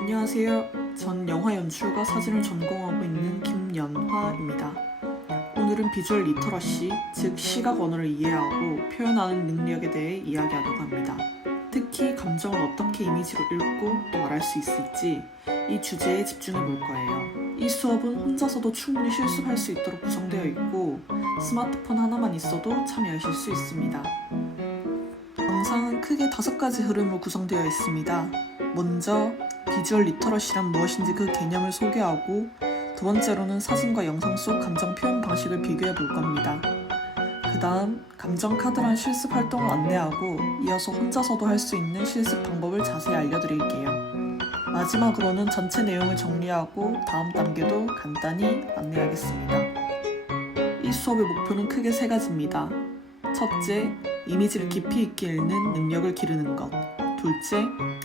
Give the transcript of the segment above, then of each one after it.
안녕하세요. 전 영화 연출과 사진을 전공하고 있는 김연화입니다. 오늘은 비주얼 리터러시, 즉 시각 언어를 이해하고 표현하는 능력에 대해 이야기하려고 합니다. 특히 감정을 어떻게 이미지로 읽고 또 말할 수 있을지 이 주제에 집중해 볼 거예요. 이 수업은 혼자서도 충분히 실습할 수 있도록 구성되어 있고 스마트폰 하나만 있어도 참여하실 수 있습니다. 영상은 크게 5가지 흐름으로 구성되어 있습니다. 먼저 비주얼 리터러시란 무엇인지 그 개념을 소개하고, 두 번째로는 사진과 영상 속 감정 표현 방식을 비교해 볼 겁니다. 그 다음 감정 카드란 실습 활동을 안내하고 이어서 혼자서도 할 수 있는 실습 방법을 자세히 알려드릴게요. 마지막으로는 전체 내용을 정리하고 다음 단계도 간단히 안내하겠습니다. 이 수업의 목표는 크게 3가지입니다. 첫째, 이미지를 깊이 있게 읽는 능력을 기르는 것. 둘째,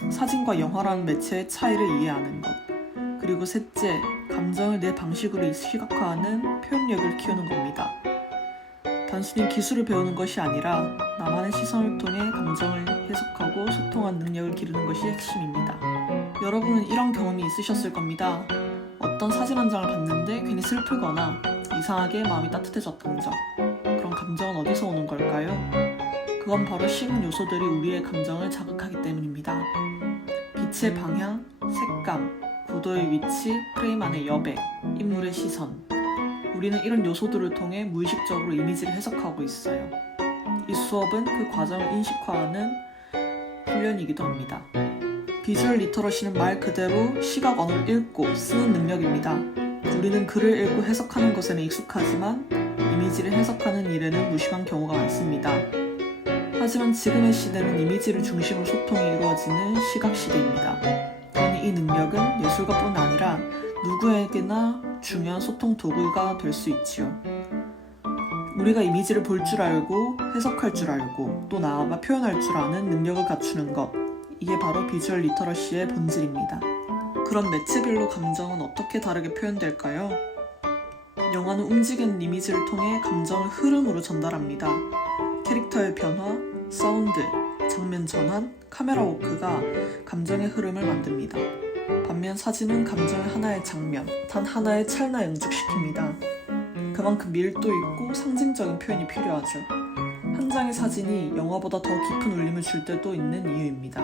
사진과 영화라는 매체의 차이를 이해하는 것. 그리고 셋째, 감정을 내 방식으로 시각화하는 표현력을 키우는 겁니다. 단순히 기술을 배우는 것이 아니라 나만의 시선을 통해 감정을 해석하고 소통하는 능력을 기르는 것이 핵심입니다. 여러분은 이런 경험이 있으셨을 겁니다. 어떤 사진 한 장을 봤는데 괜히 슬프거나 이상하게 마음이 따뜻해졌던 적. 그런 감정은 어디서 오는 걸까요? 그건 바로 시각 요소들이 우리의 감정을 자극하기 때문입니다. 빛의 방향, 색감, 구도의 위치, 프레임 안의 여백, 인물의 시선. 우리는 이런 요소들을 통해 무의식적으로 이미지를 해석하고 있어요. 이 수업은 그 과정을 인식화하는 훈련이기도 합니다. 비주얼 리터러시는 말 그대로 시각 언어를 읽고 쓰는 능력입니다. 우리는 글을 읽고 해석하는 것에는 익숙하지만 이미지를 해석하는 일에는 무심한 경우가 많습니다. 하지만 지금의 시대는 이미지를 중심으로 소통이 이루어지는 시각 시대입니다. 그러니 이 능력은 예술가뿐 아니라 누구에게나 중요한 소통 도구가 될 수 있지요. 우리가 이미지를 볼 줄 알고 해석할 줄 알고 또 나아가 표현할 줄 아는 능력을 갖추는 것, 이게 바로 비주얼 리터러시의 본질입니다. 그럼 매체별로 감정은 어떻게 다르게 표현될까요? 영화는 움직이는 이미지를 통해 감정을 흐름으로 전달합니다. 캐릭터의 변화, 사운드, 장면 전환, 카메라 워크가 감정의 흐름을 만듭니다. 반면 사진은 감정의 하나의 장면, 단 하나의 찰나 연축시킵니다. 그만큼 밀도 있고 상징적인 표현이 필요하죠. 한 장의 사진이 영화보다 더 깊은 울림을 줄 때도 있는 이유입니다.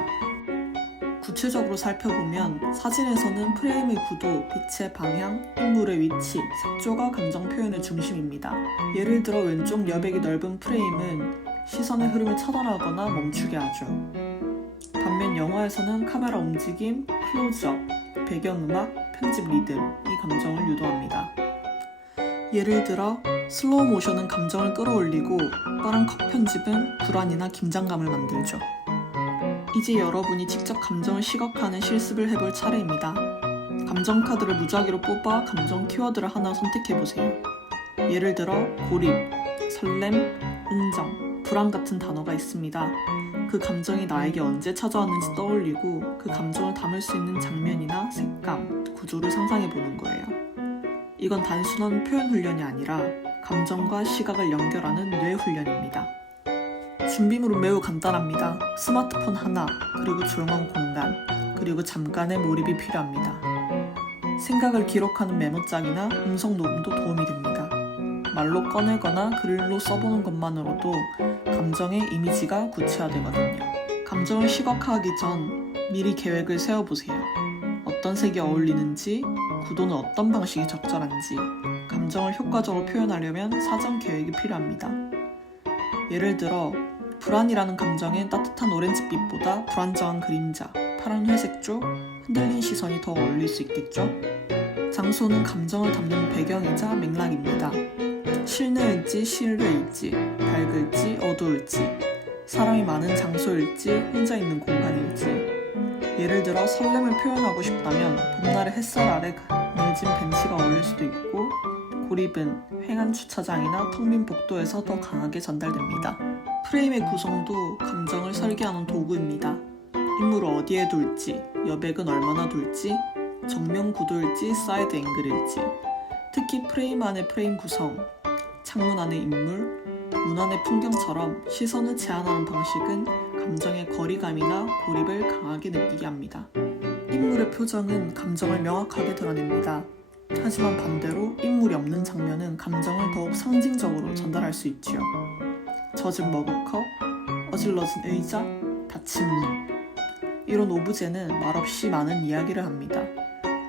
구체적으로 살펴보면 사진에서는 프레임의 구도, 빛의 방향, 인물의 위치, 색조가 감정 표현의 중심입니다. 예를 들어 왼쪽 여백이 넓은 프레임은 시선의 흐름을 차단하거나 멈추게 하죠. 반면 영화에서는 카메라 움직임, 클로즈업, 배경음악, 편집 리듬이 감정을 유도합니다. 예를 들어 슬로우 모션은 감정을 끌어올리고 빠른 컷 편집은 불안이나 긴장감을 만들죠. 이제 여러분이 직접 감정을 시각화하는 실습을 해볼 차례입니다. 감정 카드를 무작위로 뽑아 감정 키워드를 하나 선택해보세요. 예를 들어 고립, 설렘, 은정, 불안 같은 단어가 있습니다. 그 감정이 나에게 언제 찾아왔는지 떠올리고 그 감정을 담을 수 있는 장면이나 색감, 구조를 상상해보는 거예요. 이건 단순한 표현 훈련이 아니라 감정과 시각을 연결하는 뇌 훈련입니다. 준비물은 매우 간단합니다. 스마트폰 하나, 그리고 조용한 공간, 그리고 잠깐의 몰입이 필요합니다. 생각을 기록하는 메모장이나 음성 녹음도 도움이 됩니다. 말로 꺼내거나 글로 써보는 것만으로도 감정의 이미지가 구체화되거든요. 감정을 시각화하기 전 미리 계획을 세워보세요. 어떤 색이 어울리는지, 구도는 어떤 방식이 적절한지, 감정을 효과적으로 표현하려면 사전 계획이 필요합니다. 예를 들어 불안이라는 감정엔 따뜻한 오렌지빛보다 불안정한 그림자, 파란 회색조, 흔들린 시선이 더 어울릴 수 있겠죠? 장소는 감정을 담는 배경이자 맥락입니다. 실내일지 실외일지, 밝을지 어두울지, 사람이 많은 장소일지 혼자 있는 공간일지. 예를 들어 설렘을 표현하고 싶다면 봄날의 햇살 아래 늘진 벤치가 어울릴 수도 있고, 고립은 횡한 주차장이나 텅 빈 복도에서 더 강하게 전달됩니다. 프레임의 구성도 감정을 설계하는 도구입니다. 인물을 어디에 둘지, 여백은 얼마나 둘지, 정면 구도일지 사이드 앵글일지, 특히 프레임 안의 프레임 구성, 창문 안의 인물, 문 안의 풍경처럼 시선을 제한하는 방식은 감정의 거리감이나 고립을 강하게 느끼게 합니다. 인물의 표정은 감정을 명확하게 드러냅니다. 하지만 반대로 인물이 없는 장면은 감정을 더욱 상징적으로 전달할 수 있지요. 젖은 머그컵, 어질러진 의자, 닫힌 문. 이런 오브제는 말없이 많은 이야기를 합니다.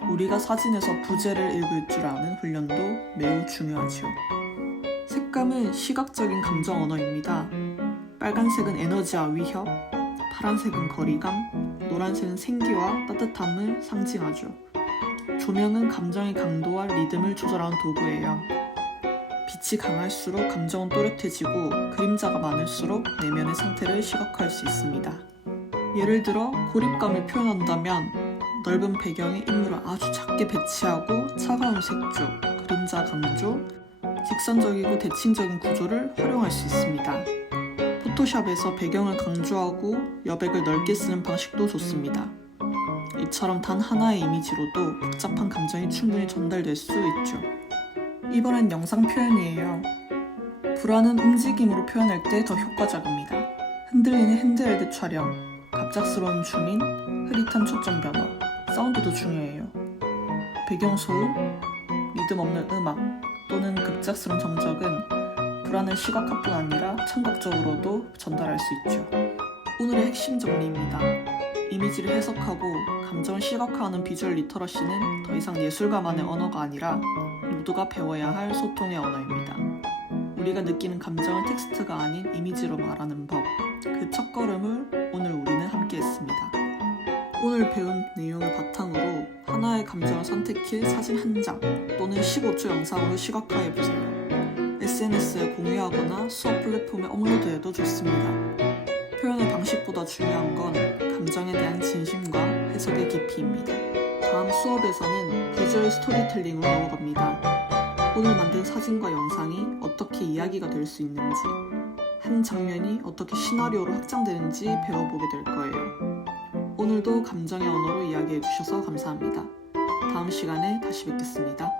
우리가 사진에서 부제를 읽을 줄 아는 훈련도 매우 중요하지요. 색감은 시각적인 감정 언어입니다. 빨간색은 에너지와 위협, 파란색은 거리감, 노란색은 생기와 따뜻함을 상징하죠. 조명은 감정의 강도와 리듬을 조절하는 도구예요. 빛이 강할수록 감정은 또렷해지고 그림자가 많을수록 내면의 상태를 시각화할 수 있습니다. 예를 들어 고립감을 표현한다면 넓은 배경에 인물을 아주 작게 배치하고 차가운 색조, 그림자 강조, 직선적이고 대칭적인 구조를 활용할 수 있습니다. 포토샵에서 배경을 강조하고 여백을 넓게 쓰는 방식도 좋습니다. 이처럼 단 하나의 이미지로도 복잡한 감정이 충분히 전달될 수 있죠. 이번엔 영상 표현이에요. 불안은 움직임으로 표현할 때 더 효과적입니다. 흔들리는 핸드헬드 촬영, 갑작스러운 줌인, 흐릿한 초점 변화, 사운드도 중요해요. 배경 소음, 리듬 없는 음악 또는 급작스러운 정적은 불안을 시각화뿐 아니라 청각적으로도 전달할 수 있죠. 오늘의 핵심 정리입니다. 이미지를 해석하고 감정을 시각화하는 비주얼 리터러시는 더 이상 예술가만의 언어가 아니라 모두가 배워야 할 소통의 언어입니다. 우리가 느끼는 감정을 텍스트가 아닌 이미지로 말하는 법, 그 첫걸음을 오늘 우리는 함께 했습니다. 오늘 배운 내용을 바탕으로 하나의 감정을 선택해 사진 한 장 또는 15초 영상으로 시각화해보세요. SNS에 공유하거나 수업 플랫폼에 업로드해도 좋습니다. 표현의 방식보다 중요한 건 감정에 대한 진심과 해석의 깊이입니다. 다음 수업에서는 비주얼 스토리텔링으로 넘어갑니다. 오늘 만든 사진과 영상이 어떻게 이야기가 될 수 있는지, 한 장면이 어떻게 시나리오로 확장되는지 배워보게 될 거예요. 오늘도 감정의 언어로 이야기해 주셔서 감사합니다. 다음 시간에 다시 뵙겠습니다.